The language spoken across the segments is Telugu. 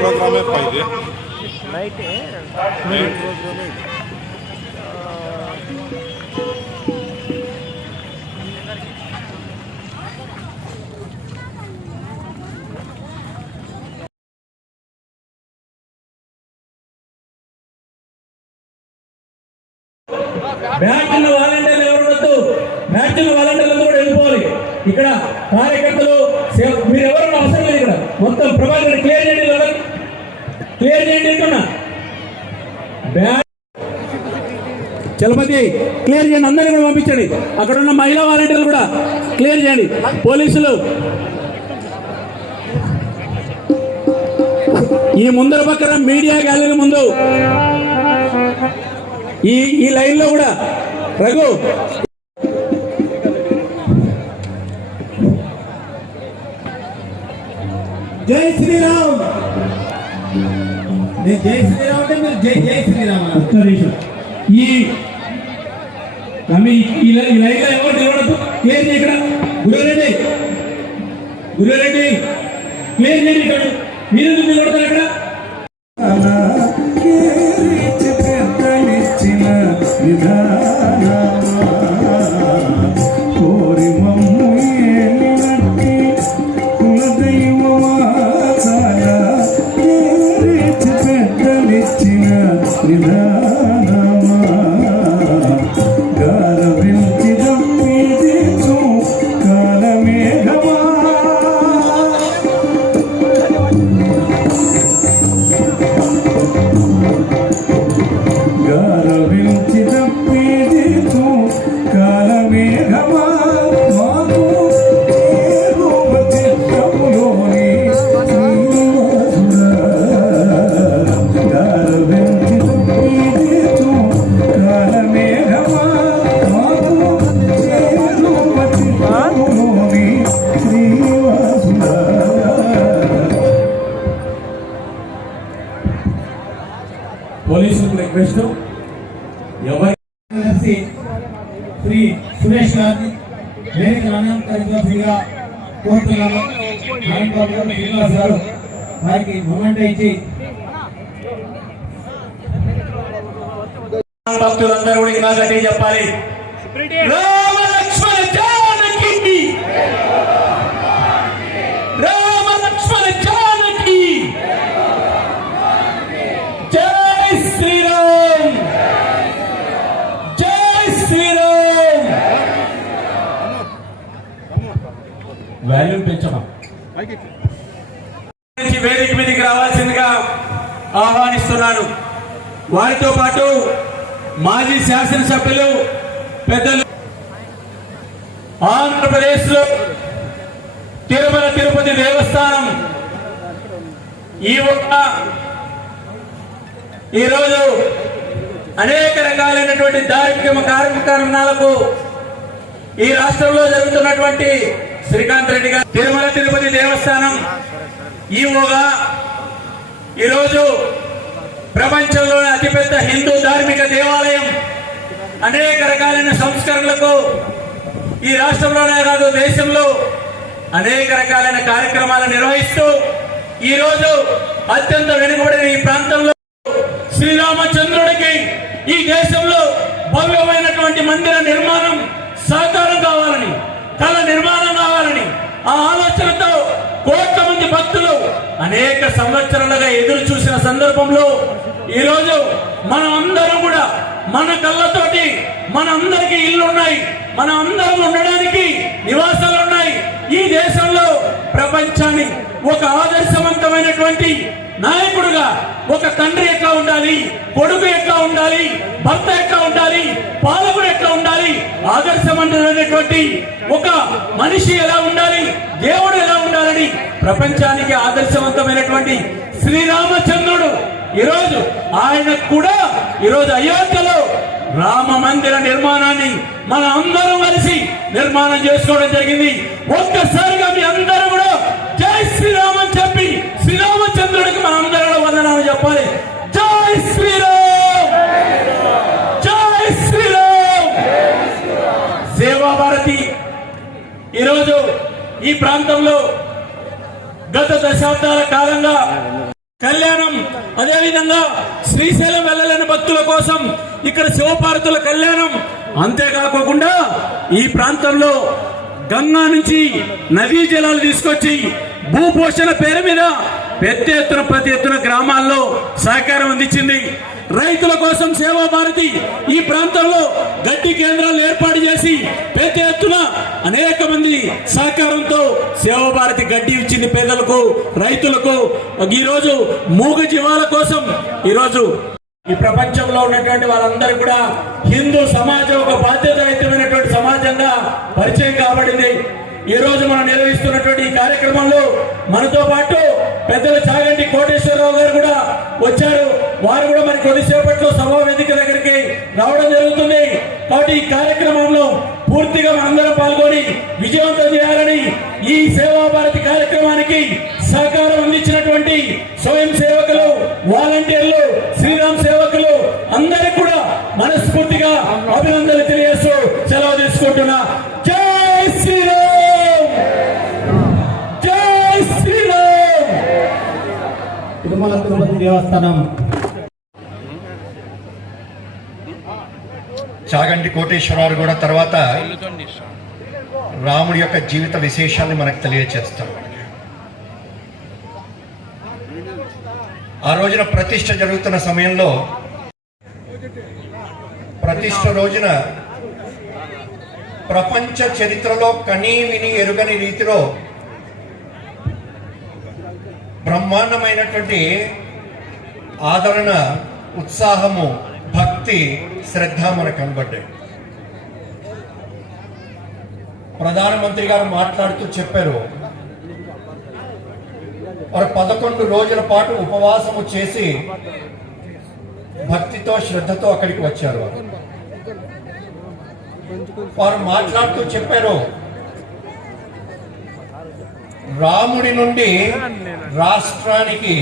प्रोग्राम है पाइए नाइट है బ్యాచ్ ఉన్న వాలంటీర్లు ఎవరు ఉండొద్దు. బ్యాచ్ ఉన్న వాలంటీర్లు కూడా వెళ్ళిపోవాలి. ఇక్కడ కార్యకర్తలు మీరు ఎవరు అవసరం లేదు. ఇక్కడ మొత్తం ప్రభాకర్ క్లియర్ చేయండి, క్లియర్ చేయండి అంటున్నా. బ్యాచ్ చలపతి క్లియర్ చేయండి, అందరినీ కూడా పంపించండి. అక్కడ ఉన్న మహిళా వాలంటీర్లు కూడా క్లియర్ చేయండి. పోలీసులు ఈ ముందర పక్కన మీడియా గ్యాలరీ ముందు ఈ లైన్ లో కూడా రఘు జై శ్రీరామ్. జై శ్రీరామ్ అంటే మీరు జై జై శ్రీరామ్. ఈ లైన్ లో ఎవరు నిలబడద్దు. క్లియర్ చేయి. ఇక్కడ గురురెడ్డి క్లియర్ చేయండి. ఇక్కడ మీరు నిలబడతారు. ఇక్కడ పోలీసులకు రిక్వెస్ట్, ఎవరి శ్రీ సురేష్ గారిని వేదిక అనంతరిగా కోరుతున్నాము. శ్రీనివాస్ గారు వారికి మొమెంట్ ఇచ్చి భక్తులందరూ కూడా ఇలా గట్టి చెప్పాలి. రామ లక్ష్మణ జానకి, రామ లక్ష్మణ జానకి, జై శ్రీరామ్, జై శ్రీరామ్. వాల్యూమ్ పెంచమా. వేదిక మీదకి రావాల్సిందిగా ఆహ్వానిస్తున్నాను. వారితో పాటు మాజీ శాసనసభ్యులు పెద్దలు, ఆంధ్రప్రదేశ్ లో తిరుమల తిరుపతి దేవస్థానం ఈరోజు అనేక రకాలైనటువంటి ధార్మిక కార్యక్రమాలకు ఈ రాష్ట్రంలో జరుగుతున్నటువంటి శ్రీకాంత్ రెడ్డి గారు తిరుమల తిరుపతి దేవస్థానం ఈవోగా ఈరోజు ప్రపంచంలోని అతిపెద్ద హిందూ ధార్మిక దేవాలయం అనేక రకాలైన సంస్కరణలకు ఈ రాష్ట్రంలోనే కాదు దేశంలో అనేక రకాలైన కార్యక్రమాలు నిర్వహిస్తూ ఈరోజు అత్యంత వెనుకబడిన ఈ ప్రాంతంలో శ్రీరామచంద్రుడికి ఈ దేశంలో భవ్యమైనటువంటి మందిర నిర్మాణం సాకారం కావాలని, కళ నిర్మాణం కావాలని ఆ ఆలోచనతో కోట్ల మంది భక్తులు అనేక సంవత్సరాలుగా ఎదురు చూసిన సందర్భంలో ఈరోజు మనం అందరం కూడా మన కళ్ళతోటి మన అందరికీ ఇల్లున్నాయి, మన అందరం ఉండడానికి నివాసాలు ఉన్నాయి. ఈ దేశంలో ప్రపంచాన్ని ఒక ఆదర్శవంతమైనటువంటి నాయకుడుగా ఒక తండ్రి ఎట్లా ఉండాలి, కొడుకు ఎట్లా ఉండాలి, భర్త ఎట్లా ఉండాలి, పాలకుడు ఎట్లా ఉండాలి, ఆదర్శవంతమైనటువంటి ఒక మనిషి ఎలా ఉండాలి, దేవుడు ఎలా ఉండాలని ప్రపంచానికి ఆదర్శవంతమైనటువంటి శ్రీరామచంద్రుడు ఈరోజు ఆయన కూడా ఈరోజు అయోధ్యలో రామ మందిర నిర్మాణాన్ని మన అందరం కలిసి నిర్మాణం చేసుకోవడం జరిగింది. ఒక్కసారిగా మీ అందరూ కూడా జై శ్రీరామ్ అని చెప్పి శ్రీరామచంద్రుడికి మన అందరూ వందనాలు చెప్పాలి. జై శ్రీరామ్, జై శ్రీరామ్. సేవా భారతి ఈరోజు ఈ ప్రాంతంలో గత దశాబ్దాల కాలంగా కళ్యాణం, అదేవిధంగా శ్రీశైలం వెళ్ళలేని భక్తుల కోసం ఇక్కడ శివపార్వతుల కళ్యాణం, అంతేకాకుండా ఈ ప్రాంతంలో గంగా నుంచి నదీ జలాలు తీసుకొచ్చి భూపోషణ పేరు మీద పెద్ద ఎత్తున ప్రతి ఎత్తున గ్రామాల్లో సహకారం అందించింది. రైతుల కోసం సేవా భారతి ఈ ప్రాంతంలో గడ్డి కేంద్రాలు ఏర్పాటు చేసి పెద్ద ఎత్తున అనేక మంది సహకారంతో సేవా భారతి గడ్డి ఇచ్చింది పేదలకు, రైతులకు. ఈరోజు మూగ జీవాల కోసం ఈరోజు ఈ ప్రపంచంలో ఉన్నటువంటి వాళ్ళందరూ కూడా హిందూ సమాజం ఒక బాధ్యతాయుతమైనటువంటి సమాజంగా పరిచయం కాబడింది. ఈ రోజు మనం నిర్వహిస్తున్నటువంటి ఈ కార్యక్రమంలో మనతో పాటు పెద్దలు చాగంటి కోటేశ్వరరావు గారు కూడా వచ్చారు. వారు కూడా మరి కొద్దిసేపట్లో సభా వేదిక దగ్గరికి రావడం జరుగుతుంది. కాబట్టి ఈ కార్యక్రమంలో పూర్తిగా మనందరం పాల్గొని విజయవంతం చేయాలని, ఈ సేవా భారతి కార్యక్రమానికి సహకారం అందించినటువంటి స్వయం సేవకులు, వాలంటీర్లు, శ్రీరామ్ సేవకులు అందరికీ కూడా మనస్ఫూర్తిగా అభినందనలు తెలియజేస్తూ సెలవు తీసుకుంటున్నా. జై శ్రీరామ్, జై శ్రీరామ్. తిరుమల తిరుపతి దేవస్థానం చాగంటి కోటేశ్వరరావు కూడా తర్వాత రాముడి యొక్క జీవిత విశేషాన్ని మనకు తెలియజేస్తారు. ఆ రోజున ప్రతిష్ఠ జరుగుతున్న సమయంలో, ప్రతిష్ఠ రోజున ప్రపంచ చరిత్రలో కనీ విని ఎరుగని రీతిలో బ్రహ్మాండమైనటువంటి ఆదరణ, ఉత్సాహము, భక్తి, శ్రద్ధ మనకు కనబడ్డాయి. ప్రధానమంత్రి గారు మాట్లాడుతూ చెప్పారు, వారు 11 రోజుల పాటు ఉపవాసము చేసి భక్తితో శ్రద్ధతో అక్కడికి వచ్చారు. వారు మాట్లాడుతూ చెప్పారు, రాముడి నుండి రాష్ట్రానికి,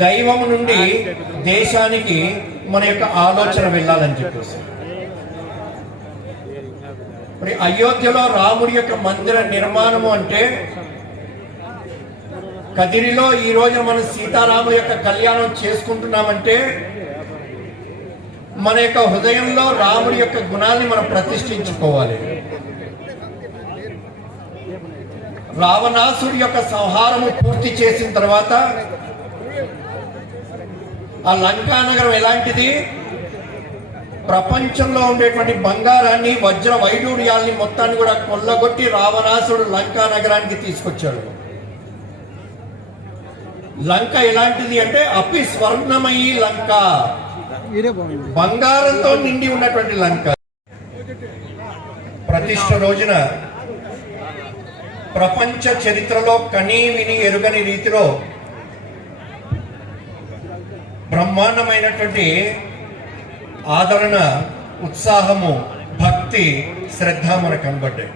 దైవం నుండి దేశానికి మన యొక్క ఆలోచన వెళ్ళాలని చెప్పేసి. మరి అయోధ్యలో రాముడి యొక్క మందిర నిర్మాణము అంటే, కదిరిలో ఈ రోజు మనం సీతారాముల యొక్క కళ్యాణం చేసుకుంటున్నామంటే, మన యొక్క హృదయంలో రాముడి యొక్క గుణాన్ని మనం ప్రతిష్ఠించుకోవాలి. రావణాసుడి యొక్క సంహారము పూర్తి చేసిన తర్వాత ఆ లంకా నగరం ఎలాంటిది? ప్రపంచంలో ఉండేటువంటి బంగారాన్ని, వజ్ర వైడూర్యాల్ని మొత్తాన్ని కూడా కొల్లగొట్టి రావణాసుడు లంకా నగరానికి తీసుకొచ్చాడు. లంక ఎలాంటిది అంటే అపి స్వర్ణమయీ లంక, బంగారంతో నిండి ఉన్నటువంటి లంక. ప్రతిష్ఠ రోజున ప్రపంచ చరిత్రలో కనీ విని ఎరుగని రీతిలో బ్రహ్మాండమైనటువంటి ఆదరణ, ఉత్సాహము, భక్తి, శ్రద్ధ మనకు కనబడ్డాయి.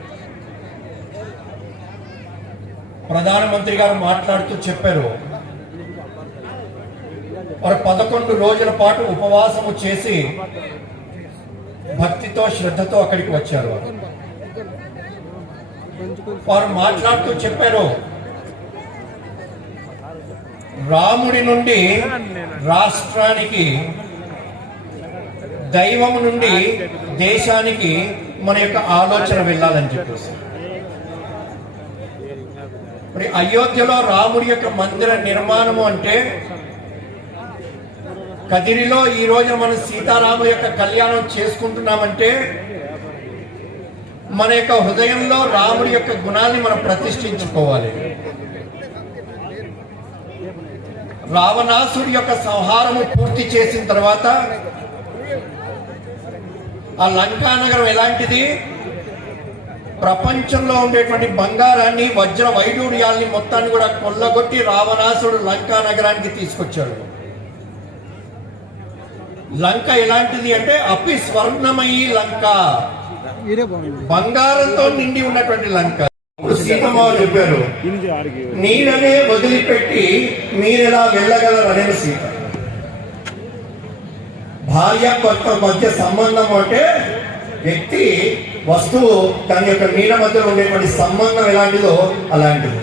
ప్రధానమంత్రి గారు మాట్లాడుతూ చెప్పారు, వారు 11 రోజుల పాటు ఉపవాసము చేసి భక్తితో శ్రద్ధతో అక్కడికి వచ్చారు. వారు మాట్లాడుతూ చెప్పారు, రాముడి నుండి రాష్ట్రానికి, దైవం నుండి దేశానికి మన యొక్క ఆలోచన వెళ్ళాలని చెప్పేసి. మరి అయోధ్యలో రాముడి యొక్క మందిర నిర్మాణము అంటే, కదిరిలో ఈ రోజు మనం సీతారాముల యొక్క కళ్యాణం చేసుకుంటున్నామంటే, మన యొక్క హృదయంలో రాముడి యొక్క గుణాన్ని మనం ప్రతిష్ఠించుకోవాలి. రావణాసుడి యొక్క సంహారము పూర్తి చేసిన తర్వాత ఆ లంకా నగరం ఎలాంటిది? ప్రపంచంలో ఉండేటువంటి బంగారాన్ని, వజ్ర వైడూర్యాల్ని మొత్తాన్ని కూడా కొల్లగొట్టి రావణాసుడు లంకా నగరానికి తీసుకొచ్చాడు. లంక ఎలాంటిది అంటే అపి స్వర్ణమయీ లంక, బంగారంతో నిండి ఉన్నటువంటి లంక. సీతమ్మ చెప్పారు, నీడనే వదిలిపెట్టి మీరెలా వెళ్ళగలరనే సీత. భార్య భర్త మధ్య సంబంధం అంటే వ్యక్తి వస్తువు దాని యొక్క నీళ్ళ మధ్యలో ఉండేటువంటి సంబంధం ఎలాంటిదో అలాంటిది.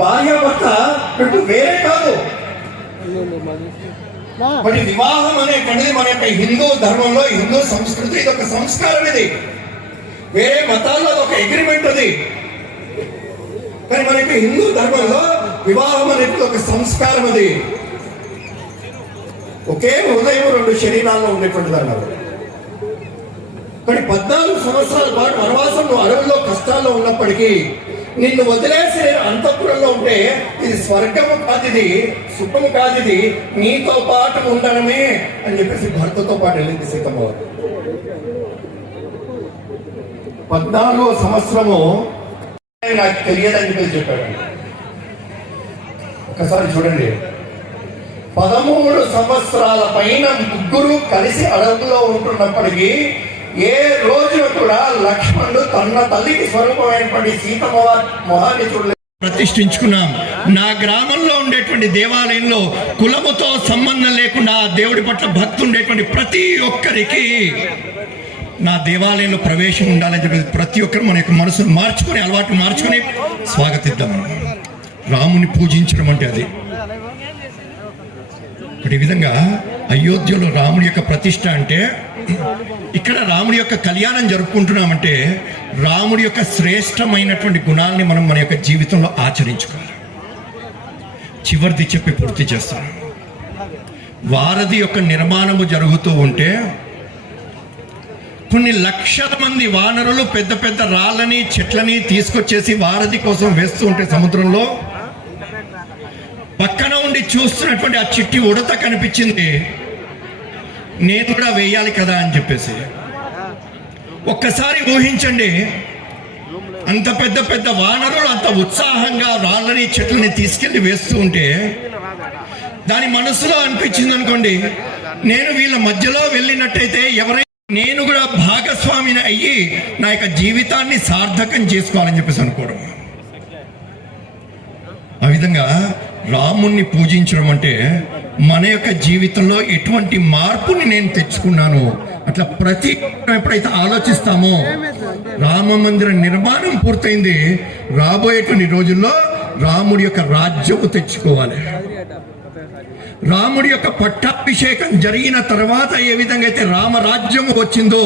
భార్య భర్త పెట్టు వేరే కాదు. మరి వివాహం అనేటువంటిది మన యొక్క హిందూ ధర్మంలో, హిందూ సంస్కృతి, ఇది ఒక సంస్కారం. ఇది వేరే మతాల్లో ఒక అగ్రిమెంట్ అది. కానీ మన యొక్క హిందూ ధర్మంలో వివాహం అనేది ఒక సంస్కారం. అది ఒకే హృదయం రెండు శరీరాల్లో ఉండేటువంటిది అన్నారు. కానీ 14 సంవత్సరాల పాటు వనవాసం నువ్వు అడవుల్లో కష్టాల్లో ఉన్నప్పటికీ నిన్ను వదిలేసి అంతఃపురంలో ఉంటే ఇది స్వర్గము కాదు, ఇది సుఖము కాదు, ఇది నీతో పాటు ఉండడమే అని చెప్పేసి భర్తతో పాటు వెళ్ళింది సీతమ్మ. 14వ సంవత్సరము నాకు తెలియదని చెప్పేసి చెప్పాడు. ఒకసారి చూడండి, 13 సంవత్సరాల పైన ముగ్గురు కలిసి అడవుల్లో ఉంటున్నప్పటికీ ఏ రోజున కూడా లక్ష్మణుడు తన తల్లికి స్వరూపమైనటువంటి సీతమ్మ మొహాన్ని చూడలేదు. ప్రతిష్ఠించుకున్నాం. నా గ్రామంలో ఉండేటువంటి దేవాలయంలో కులముతో సంబంధం లేకుండా ఆ దేవుడి పట్ల భక్తి ఉండేటువంటి ప్రతి ఒక్కరికి నా దేవాలయంలో ప్రవేశం ఉండాలని చెప్పి ప్రతి ఒక్కరు మన యొక్క మనసును మార్చుకొని, అలవాటు మార్చుకొని స్వాగతిద్దాం. రాముని పూజించడం అంటే అది. ఈ విధంగా అయోధ్యలో రాముడి యొక్క ప్రతిష్ట అంటే, ఇక్కడ రాముడి యొక్క కళ్యాణం జరుపుకుంటున్నామంటే రాముడి యొక్క శ్రేష్టమైనటువంటి గుణాలని మనం మన యొక్క జీవితంలో ఆచరించుకోవాలి. చివరిది చెప్పి పూర్తి చేస్తాను. వారధి యొక్క నిర్మాణము జరుగుతూ ఉంటే కొన్ని లక్షల మంది వానరులు పెద్ద పెద్ద రాళ్ళని చెట్లని తీసుకొచ్చేసి వారధి కోసం వేస్తూ ఉంటే సముద్రంలో పక్కన ఉండి చూస్తున్నటువంటి ఆ చిట్టి ఉడత కనిపించింది. నేను కూడా వేయాలి కదా అని చెప్పేసి. ఒక్కసారి ఊహించండి, అంత పెద్ద పెద్ద వానరులు అంత ఉత్సాహంగా రాళ్ళని చెట్లని తీసుకెళ్లి వేస్తూ ఉంటే దాని మనసులో అనిపించింది అనుకోండి, నేను వీళ్ళ మధ్యలో వెళ్ళినట్టయితే ఎవరైనా నేను కూడా భాగస్వామిని అయ్యి నా యొక్క జీవితాన్ని సార్థకం చేసుకోవాలని చెప్పేసి అనుకోవడం. ఆ విధంగా రాముణ్ణి పూజించడం అంటే మన యొక్క జీవితంలో ఎటువంటి మార్పుని నేను తెచ్చుకున్నాను అట్లా ప్రతి ఎప్పుడైతే ఆలోచిస్తామో, రామ మందిర నిర్మాణం పూర్తయింది, రాబోయేటువంటి రోజుల్లో రాముడి యొక్క రాజ్యము తెచ్చుకోవాలి. రాముడి యొక్క పట్టాభిషేకం జరిగిన తర్వాత ఏ విధంగా అయితే రామరాజ్యము వచ్చిందో,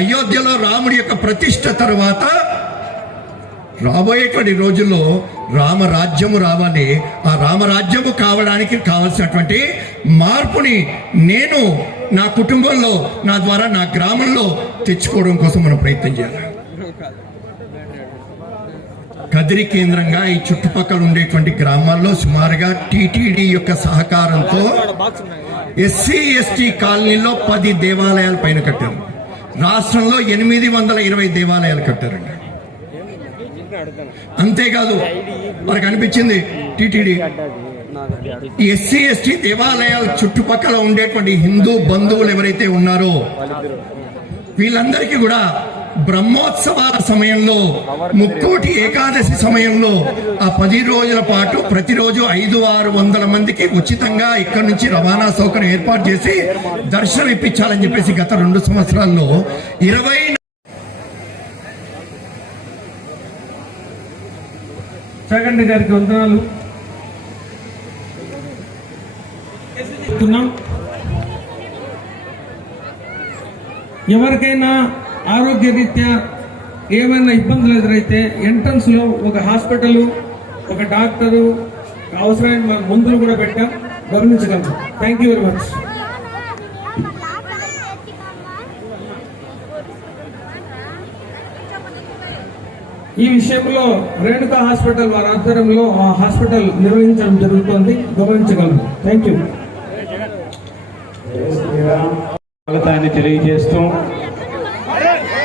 అయోధ్యలో రాముడి యొక్క ప్రతిష్ట తర్వాత రాబోయేటువంటి రోజుల్లో రామరాజ్యము రావాలి. ఆ రామరాజ్యము కావడానికి కావలసినటువంటి మార్పుని నేను నా కుటుంబంలో, నా ద్వారా నా గ్రామంలో తెచ్చుకోవడం కోసం మనం ప్రయత్నం చేయాలి. కదిరి కేంద్రంగా ఈ చుట్టుపక్కల ఉండేటువంటి గ్రామాల్లో సుమారుగా టీటీడీ యొక్క సహకారంతో ఎస్సీ ఎస్టీ కాలనీలో 10 దేవాలయాల పైన కట్టారు. రాష్ట్రంలో 820 దేవాలయాలు కట్టారండి. అంతేకాదు మనకు అనిపించింది టీటీడీ ఎస్సీ ఎస్టీ దేవాలయాల చుట్టుపక్కల ఉండేటువంటి హిందూ బంధువులు ఎవరైతే ఉన్నారో వీళ్ళందరికీ కూడా బ్రహ్మోత్సవాల సమయంలో, ముక్కోటి ఏకాదశి సమయంలో ఆ 10 రోజుల పాటు ప్రతిరోజు 500-600 మందికి ఉచితంగా ఇక్కడ నుంచి రవాణా సౌకర్యం ఏర్పాటు చేసి దర్శనం ఇప్పించాలని చెప్పేసి గత 2 సంవత్సరాల్లో 20 సెకండ్ గారికి వందనాలు. ఎవరికైనా ఆరోగ్య రీత్యా ఏమైనా ఇబ్బందులు ఎదురైతే ఎంట్రన్స్ లో ఒక హాస్పిటల్, ఒక డాక్టరు, అవసరమైన మన మందులు కూడా పెట్టాం, గమనించగలరు. Thank you very much. ఈ విషయంలో రేణుకా హాస్పిటల్ వారి ఆధ్వర్యంలో ఆ హాస్పిటల్ నిర్వహించడం జరుగుతోంది, గమనించగలరు. Thank you. స్వాగతాన్ని తెలియజేస్తూ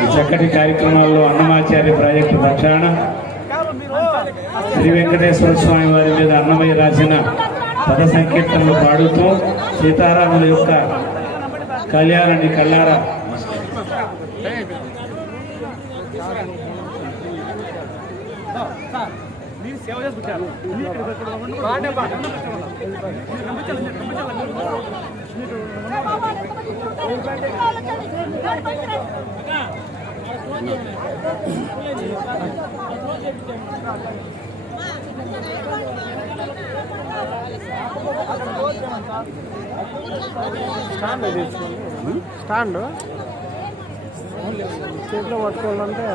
ఈ చక్కటి కార్యక్రమాల్లో అన్నమాచార్య ప్రాజెక్టు పక్షాన శ్రీ వెంకటేశ్వర స్వామి వారి మీద అన్నమయ్య రాసిన పద సంకీర్తనలు పాడుతూ సీతారాముల యొక్క కళ్యాణాన్ని కల్లారా సేవ చేసుకుంటారు. స్టాండ్ చేతిలో పట్టుకోవాలంటే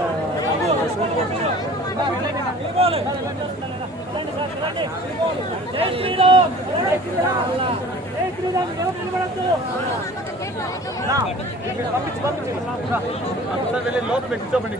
లోపు పెట్టి చూపండి